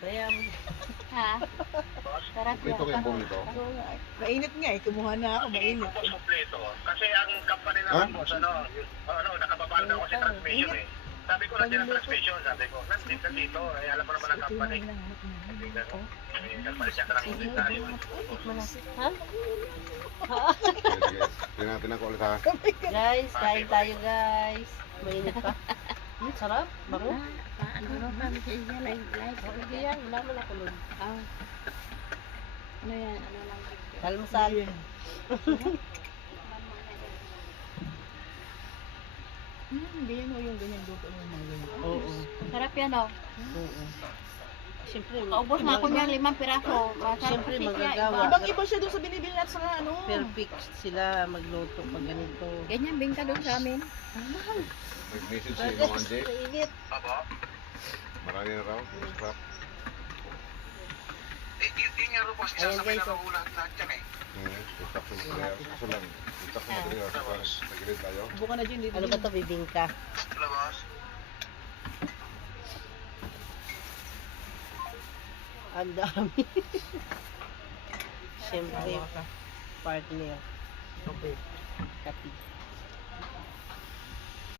Kaya, Ha? Sarap Ito yan. yung buong ito. Mainit nga eh, kumuha na ako, mainit. Kompleto. Kasi ang company naman boss, nakababaan ako sa transmission eh. Sabi ko nandiyan ang transmission, sabi ko, nandito dito, alam mo naman ang company. Nagpalit siya ka ng ulit tayo. Ha? Sige, tingnan ko ulit ha. guys, kain tayo guys. Mainit pa. Sarap. Bango. Ano pa? Live. Hindi yan. Wala mo na kulog. Ano yan? Ano lang? Almusal. Hindi mo yung ganyan luto ng mga ganyan. Oo. Sarap yan oh. Oo. Siyempre, Kaubos na ako niyan 5 piraso. Siyempre, magagawa. Ibang iba siya doon sa binibili natin sa ano. Perfect sila magluto pag ganito. Ganyan bingka doon sa amin. Nag-message si Manje. Mainit. Aba? Marami na raw. Sarap. Yun nga rin boss, isasabay na raw lahat yan eh. Itak sa material. Kaso lang. Itak sa material. Kaso nagilid tayo. Buka na dyan, dito. Ano ba ito, bibingka? Wala boss? Ang dami. Siyempre, partner. Okay. Kapi.